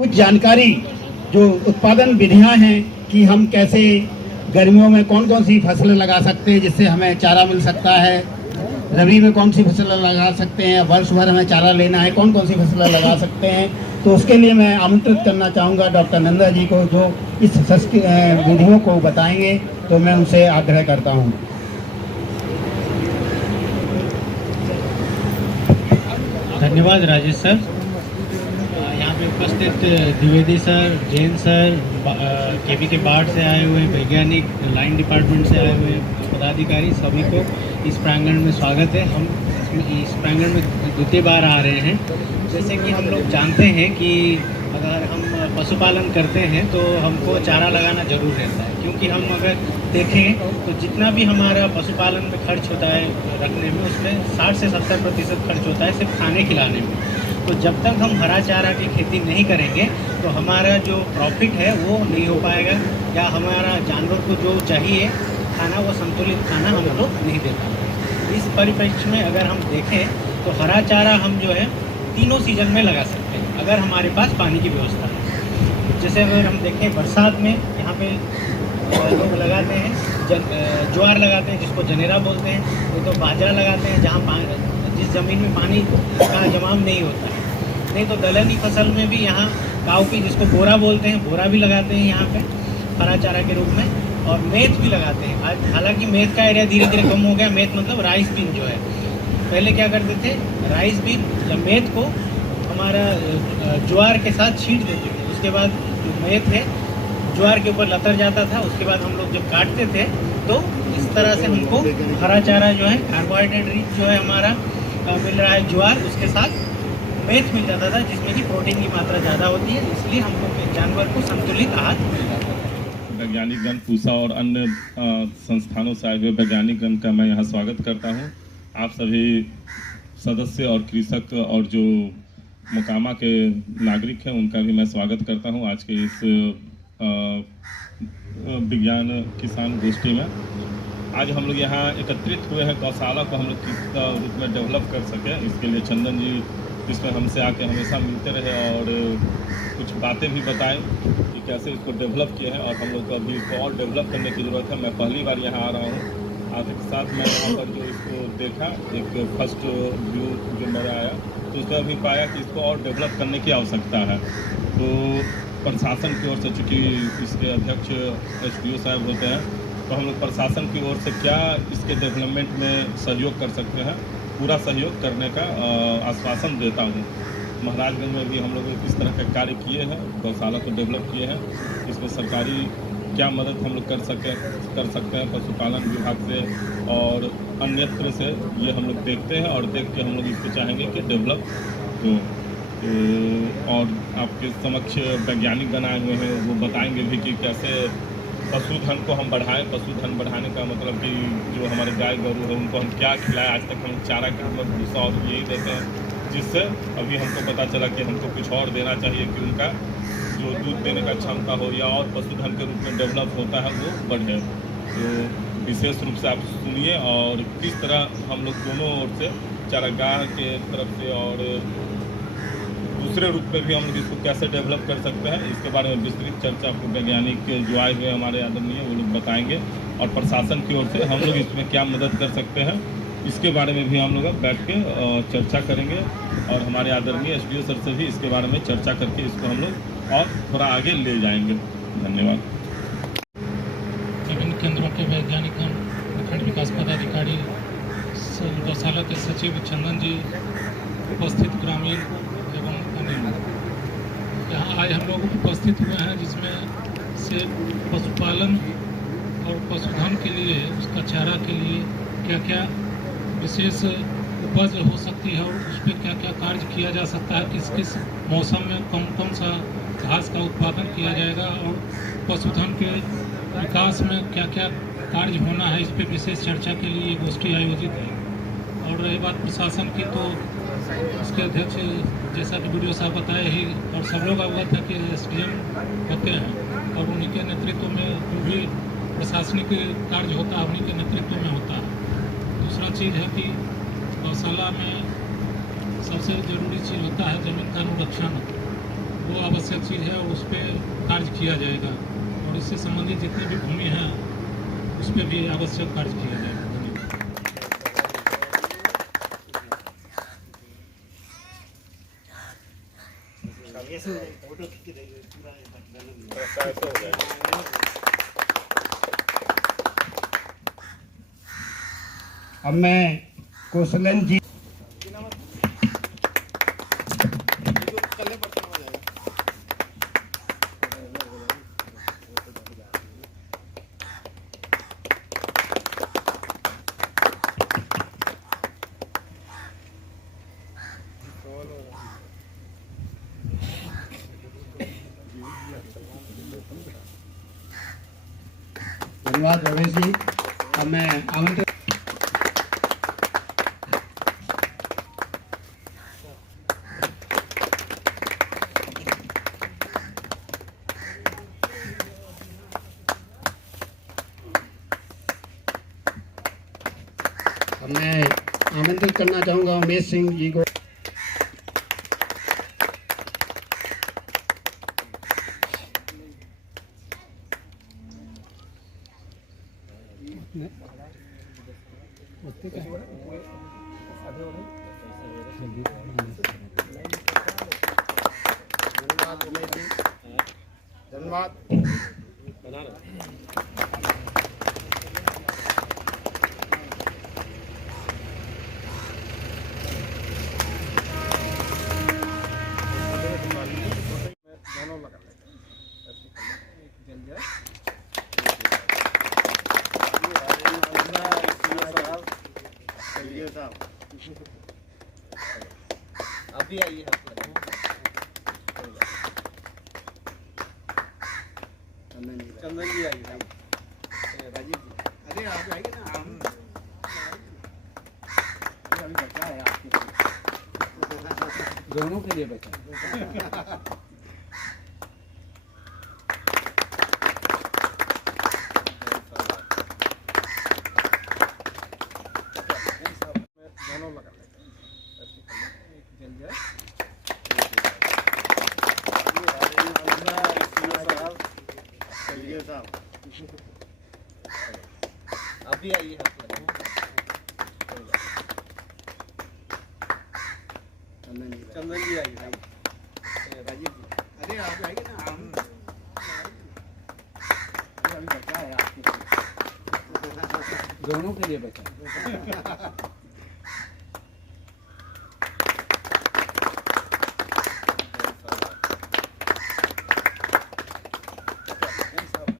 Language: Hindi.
कुछ जानकारी जो उत्पादन विधियां हैं कि हम कैसे गर्मियों में कौन कौन सी फसलें लगा सकते हैं जिससे हमें चारा मिल सकता है, रबी में कौन सी फसलें लगा सकते हैं, वर्ष भर हमें चारा लेना है कौन कौन सी फसलें लगा सकते हैं। तो उसके लिए मैं आमंत्रित करना चाहूँगा डॉक्टर नंदा जी को, जो इस विधियों को बताएंगे। तो मैं उनसे आग्रह करता हूँ। धन्यवाद राजेश सर। यहाँ पे उपस्थित द्विवेदी सर, जैन सर, केवी के बाढ़ से आए हुए वैज्ञानिक, लाइन डिपार्टमेंट से आए हुए पदाधिकारी, सभी को इस प्रांगण में स्वागत है। हम इस प्रांगण में द्वितीय बार आ रहे हैं। जैसे कि हम लोग जानते हैं कि अगर हम पशुपालन करते हैं तो हमको चारा लगाना जरूर रहता है, क्योंकि हम अगर देखें तो जितना भी हमारा पशुपालन में खर्च होता है रखने में, उसमें 60 से 70% खर्च होता है सिर्फ खाने खिलाने में। तो जब तक हम हरा चारा की खेती नहीं करेंगे तो हमारा जो प्रॉफिट है वो नहीं हो पाएगा, या हमारा जानवर को जो चाहिए खाना वो संतुलित खाना हम लोग नहीं दे पाएंगे। इस परिप्रेक्ष्य में अगर हम देखें तो हरा चारा हम जो है तीनों सीजन में लगा सकते हैं अगर हमारे पास पानी की व्यवस्था है। जैसे अगर हम देखें बरसात में यहाँ पे लोग लगाते हैं ज्वार लगाते हैं जिसको जनेरा बोलते हैं, नहीं तो बाजरा लगाते हैं जहाँ जिस ज़मीन में पानी का जमाव नहीं होता है, नहीं तो दलहनी फसल में भी यहाँ काउपी जिसको बोरा बोलते हैं, बोरा भी लगाते हैं यहाँ पे हरा चारा के रूप में, और मेथ भी लगाते हैं। आज हालांकि मेथ का एरिया धीरे धीरे कम हो गया। मेथ मतलब राइस बीन जो है, पहले क्या करते थे, राइस बीन या मेथ को हमारा ज्वार के साथ छींट देते थे। उसके बाद जो मेथ है ज्वार के ऊपर लतर जाता था। उसके बाद हम लोग जब काटते थे तो इस तरह से हमको हरा चारा जो है कार्बोहाइड्रेट रिच जो है हमारा मिल रहा है ज्वार, उसके साथ मेथ मिल जाता था जिसमें कि प्रोटीन की मात्रा ज़्यादा होती है, इसलिए हमको जानवर को संतुलित आहार मिल जाता है। वैज्ञानिक गण, पूसा और अन्य संस्थानों से आए हुए वैज्ञानिक गण का मैं यहाँ स्वागत करता हूँ। आप सभी सदस्य और कृषक और जो मोकामा के नागरिक हैं उनका भी मैं स्वागत करता हूँ आज के इस विज्ञान किसान गोष्ठी में। आज हम लोग यहाँ एकत्रित हुए हैं गौशाला को हम लोग किस रूप में डेवलप कर सकें, इसके लिए चंदन जी इसमें हमसे आके हमेशा मिलते रहे और कुछ बातें भी बताएं कि कैसे इसको डेवलप किया है, और हम लोग को अभी इसको और डेवलप करने की ज़रूरत है। मैं पहली बार यहाँ आ रहा हूँ, आपके साथ मैं यहाँ पर जो इसको देखा, एक फर्स्ट व्यू जो मेरा आया तो उसमें अभी पाया कि इसको और डेवलप करने की आवश्यकता है। तो प्रशासन की ओर से, चूँकि इसके अध्यक्ष SDO साहब होते हैं, तो हम लोग प्रशासन की ओर से क्या इसके डेवलपमेंट में सहयोग कर सकते हैं, पूरा सहयोग करने का आश्वासन देता हूँ। महाराजगंज में भी हम लोग इस तरह के कार्य किए हैं, गौशाला को डेवलप किए हैं। इसमें सरकारी क्या मदद हम लोग कर सकते हैं पशुपालन विभाग से और अन्यत्र से, ये हम लोग देखते हैं और देख के हम लोग इसको चाहेंगे कि डेवलप हो। तो और आपके समक्ष वैज्ञानिक बनाए हुए हैं, वो बताएंगे भी कि कैसे पशुधन को हम बढ़ाएं। पशुधन बढ़ाने का मतलब कि जो हमारे गाय गरू है उनको हम क्या खिलाएं। आज तक हम चारा के रूप में भूसा और यही देते हैं, जिससे अभी हमको पता चला कि हमको कुछ और देना चाहिए कि उनका जो दूध देने का क्षमता हो या और पशुधन के रूप में डेवलप होता है वो बढ़े। तो विशेष रूप से आप सुनिए और किस तरह हम लोग दोनों ओर से, चारागाह के तरफ से और दूसरे रूप में भी हम लोग इसको कैसे डेवलप कर सकते हैं, इसके बारे में विस्तृत चर्चा आपको वैज्ञानिक जो आए हुए हमारे आदरणीय वो लोग बताएंगे, और प्रशासन की ओर से हम लोग इसमें क्या मदद कर सकते हैं इसके बारे में भी हम लोग बैठ के चर्चा करेंगे, और हमारे आदरणीय SDO सर से भी इसके बारे में चर्चा करके इसको हम लोग और थोड़ा आगे ले जाएंगे। धन्यवाद। विभिन्न केंद्रों के वैज्ञानिक खंड विकास पदाधिकारी, गौशाला के सचिव चंदन जी, उपस्थित ग्रामीण एवं अन्य यहाँ आए हम लोग उपस्थित हुए हैं, जिसमें से पशुपालन और पशुधन के लिए, उसका चारा के लिए क्या क्या विशेष उपज हो सकती है और उस पर क्या क्या कार्य किया जा सकता है, किस किस मौसम में कौन कौन सा घास का उत्पादन किया जाएगा, और पशुधन के विकास में क्या क्या कार्य होना है, इस पर विशेष चर्चा के लिए गोष्ठी आयोजित है। और रही बात प्रशासन की, तो इसके अध्यक्ष जैसा कि वीडियो साहब बताए ही, और सब लोग अवगत है कि SDM होते हैं और उन्हीं के नेतृत्व में जो भी प्रशासनिक कार्य होता है उन्हीं के नेतृत्व में होता है। दूसरा चीज़ है कि गौशाला में सबसे ज़रूरी चीज़ होता है ज़मीन का अनुरक्षण। वो आवश्यक चीज़ है, उस पर कार्य किया जाएगा और इससे संबंधित जितनी भी भूमि है उस पर भी आवश्यक कार्य किया जाएगा। अब मैं कौशलन जी धन्यवाद रमेश जी। अब मैं आमंत्रित करना चाहूँगा उमेश सिंह जी को। धन्यवाद। अभी आइए चंदन जी आइए, राजीव जी अरे आप आइए ना, अभी बचा है आपके दोनों के लिए बचा दोनों लगा अभी आइए चंदन जी आइए, राजीव जी अरे आप आइए ना, अभी बचा है आपके दोनों के लिए बचा